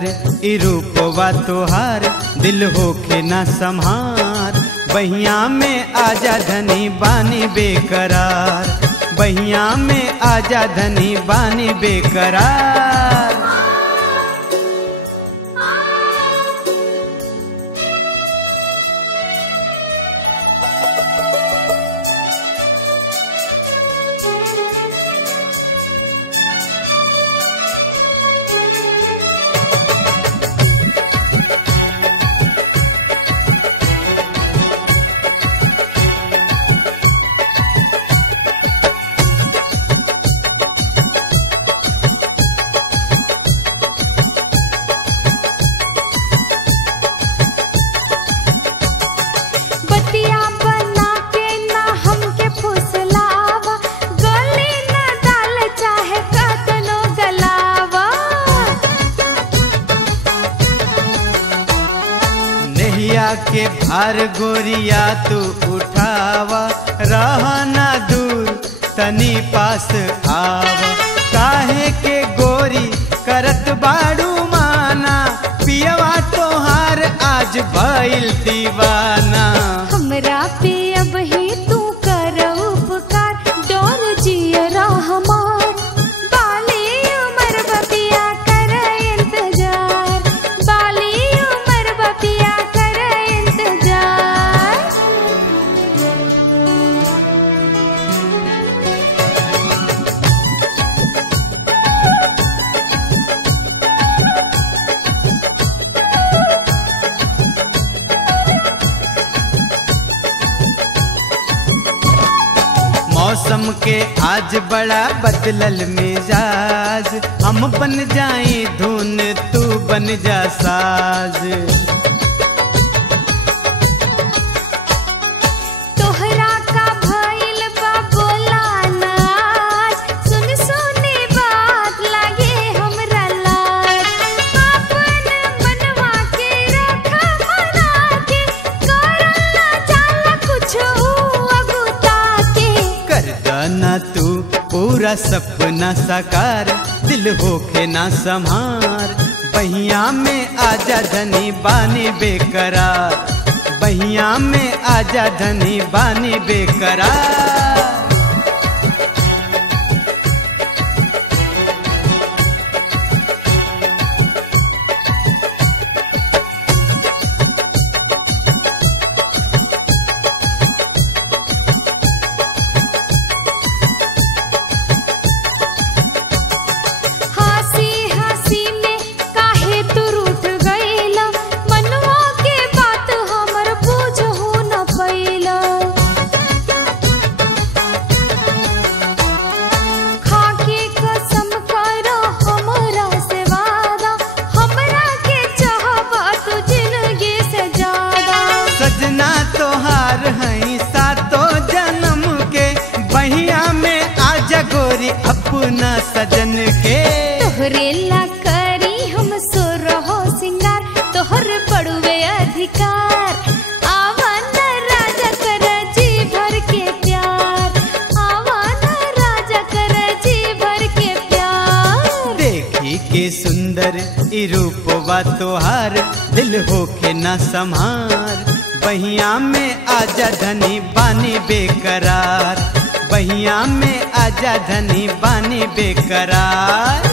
सुंदर ई रूपवा तोहार, दिल होखे ना संहार। बहिया में आजा धनी बानी बेकरार, बहिया में आजा धनी बानी बेकरार। के भार गोरिया तू उठावा, रहना दूर तनी पास आवा। काहे के गोरी करत बाड़ू माना, पियवा तोहार आज भइल दीवाना। हमरा पे अब ही तू कर उपकार, डोल जियरा हमार। बाली उमर बपिया कर इंतजार, बाली उमर बपिया कर इंतजार। मौसम के आज बड़ा बदलल मिजाज, हम बन जाई धुन तू बन जा साज। तोहरा का भइल बा बोला नाज, सुन सुनी बात लागे हमरा लाज। अपन मनवा के रखा मना के, करल ना जाला कुछ अगुता के। कर ना तू पूरा सपना साकार, दिल होके ना संहार। बहिया में आजा धनी बानी बेकरार, बहिया में आजा धनी बानी बेकरार। तोहार हई सातों जन्म के, बहिया में आजा गोरी अपना सजन के। तोहरे ला करी हम सो रहो सिंगार, तोहर बड़ुए अधिकार। आवा ना राजा कर जी भर के प्यार, आवा ना राजा कर जी भर के प्यार। देखी के सुंदर ई रूपवा तोहार, दिल होके ना संहार। बहिया में आजा धनी बानी बेकरार, बहिया में आजा धनी बानी बेकरार।